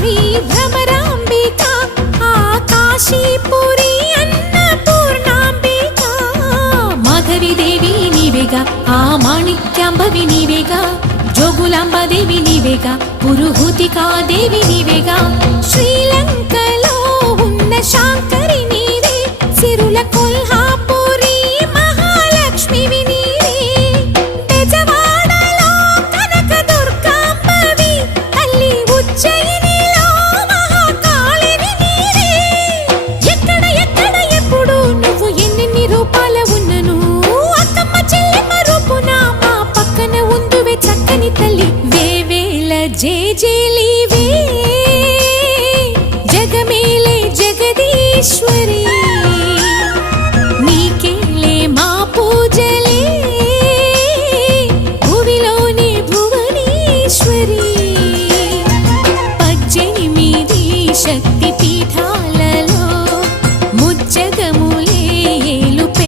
శ్రీ భ్రమరాంబిక ఆ కాశీపురి అన్నపూర్ణాంబిక మాధవి దేవి నీవేగా ఆ మాణిక్యాంబవి నీవేగా జోగులాంబ దేవి నీవేగా పురుహూతికా దేవి నీవేగా శ్రీలంకలో ఉన్న శాంకరి నీవే సిరుల కొల్హాపురి మహాలక్ష్మివి నీవే బెజవాడలో కనక దుర్గాంబవి తల్లి ఉజ్జయినిలో మహాకాళివి నీవే ఎక్కడ ఎక్కడ ఎప్పుడు నువ్వు ఎన్నెన్ని రూపాల ఉన్నను అక్కమ్మ చెల్లెమ్మ రూపున మా పక్కన ఉందువే చక్కని తల్లి వేవేల జేజేలివే జగమేలే జగదీశ్వరి నీకేలే మా పూజలే భువిలోని భువనేశ్వరి 18 శక్తి పీఠాల